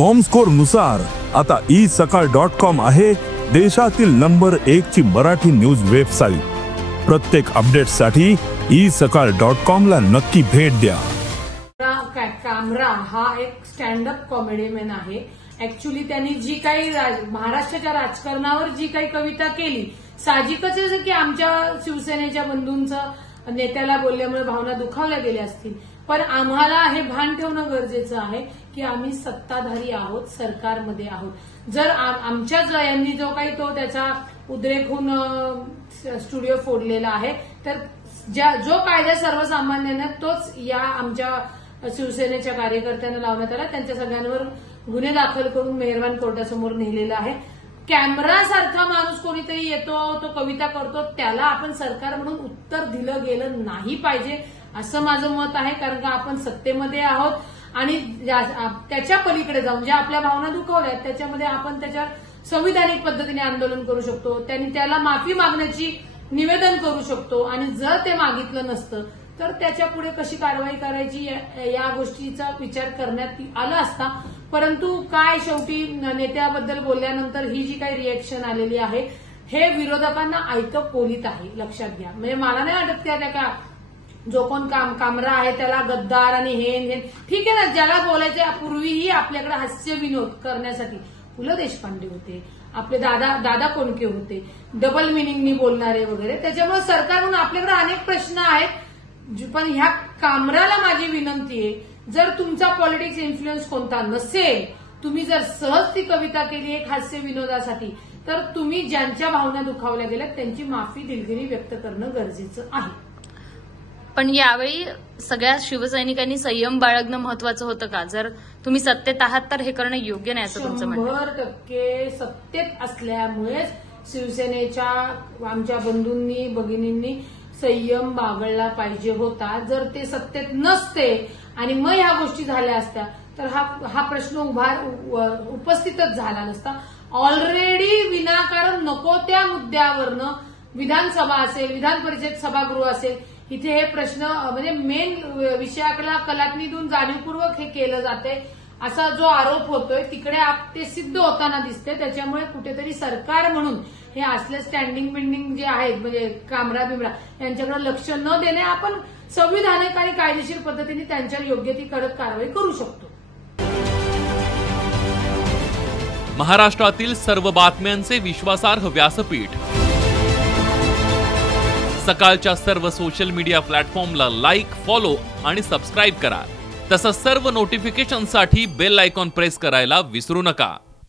Comscore नुसार आता isakal.com आहे देशातील नंबर 1 ची मराठी न्यूज वेबसाईट। प्रत्येक अपडेटसाठी isakal.com ला नक्की भेट द्या। कामरा हा एक स्टँडअप कॉमेडीमॅन आहे। ऍक्च्युली त्यांनी जी काही महाराष्ट्राच्या राजकारणावर जी काही कविता केली, साहजिकच आहे की आमच्या शिवसेनेच्या बंधूंचं नेत्याला बोलल्यामुळे भावना दुखावल्या गेल्या असतील, पण आम्हाला हे भान ठेवणं गरजेचं आहे की आम्ही सत्ताधारी आहोत, सरकारमध्ये आहोत। जर आमच्याच यांनी जो काही तो त्याचा उद्रेक होऊन स्टुडिओ फोडलेला आहे, तर जो कायदा सर्वसामान्यांना तोच या आमच्या शिवसेनेच्या कार्यकर्त्यांना लावण्यात आला। त्यांच्या सगळ्यांवर गुन्हे दाखल करून मेहरबान कोर्टासमोर नेलेला आहे। कॅमेरा सारखा माणूस कोणीतरी येतो, तो कविता करतो, त्याला आपण सरकार म्हणून उत्तर दिलं गेलं नाही पाहिजे असं माझं मत आहे। कारण का आपण सत्तेमध्ये आहोत आणि त्याच्या पलीकडे जाऊन ज्या आपल्या भावना दुखावल्या त्याच्यामध्ये आपण त्याच्यावर संविधानिक पद्धतीने आंदोलन करू शकतो, त्यांनी त्याला माफी मागण्याची निवेदन करू शकतो आणि जर ते मागितलं नसतं तर त्याच्या पुढे कशी कारवाई करायची या गोष्टीचा विचार करण्यात आला असता। परंतु काय शेवटी नेत्याबद्दल बोलल्यानंतर ही जी काही रिएक्शन आलेली आहे हे विरोधकांना आयतं पोलीत आहे, लक्षात घ्या। म्हणजे मला नाही वाटत त्या का जो कोण कामरा आहे त्याला गद्दार आणि हे ठीक आहे ना, ज्याला बोलायचे पूर्वीही आपल्याकडे हास्य विनोद करण्यासाठी पु ल देशपांडे होते, आपले दादा कोंडके होते, डबल मिनिंगनी बोलणारे वगैरे। त्याच्यामुळे सरकार म्हणून आपल्याकडे अनेक प्रश्न आहेत, पण ह्या कामराला माझी विनंती आहे, जर तुमचा पॉलिटिक्स इन्फ्लुएन्स कोणता नसेल, तुम्ही जर सहज ती कविता केली एक हास्य विनोदासाठी, तर तुम्ही ज्यांच्या भावना दुखावल्या गेल्या त्यांची माफी दिलगिरी व्यक्त करणं गरजेचं आहे। पण यावेळी सगळ्या शिवसैनिकांनी संयम बाळगणं महत्वाचं होतं का? जर तुम्ही सत्तेत आहात तर हे करणं योग्य नाही असं तुमचं म्हणणं? 100% सत्तेत असल्यामुळेच शिवसेनेच्या आमच्या बंधूंनी भगिनींनी संयम बाळगला पाहिजे होता। जर ते सत्तेत नसते आणि मग ह्या गोष्टी झाल्या असत्या तर हा प्रश्न उपस्थितच झाला नसता। ऑलरेडी विनाकारण नको त्या मुद्द्यावरनं विधानसभा असेल, विधान परिषद सभागृह असेल, इथे हे प्रश्न म्हणजे मेन विषयाकडे कलाटणी देऊन जाणीवपूर्वक हे केलं जाते असा जो आरोप होतोय तिकडे ते सिद्ध होताना दिसते। त्याच्यामुळे कुठेतरी सरकार म्हणून हे असले स्टँडिंग बिल्डिंग जे आहेत म्हणजे कामरा बिमरा यांच्याकडे लक्ष न देणे, आपण संविधानिक आणि कायदेशीर पद्धतीने त्यांच्यावर योग्य ती कडक कारवाई करू शकतो। महाराष्ट्रातील सर्व बातम्यांचे विश्वासार्ह व्यासपीठ सकाळच्या सर्व सोशल मीडिया प्लॅटफॉर्मला लाईक, फॉलो आणि सबस्क्राईब करा। तसंच सर्व नोटिफिकेशनसाठी बेल आयकॉन प्रेस करायला विसरू नका।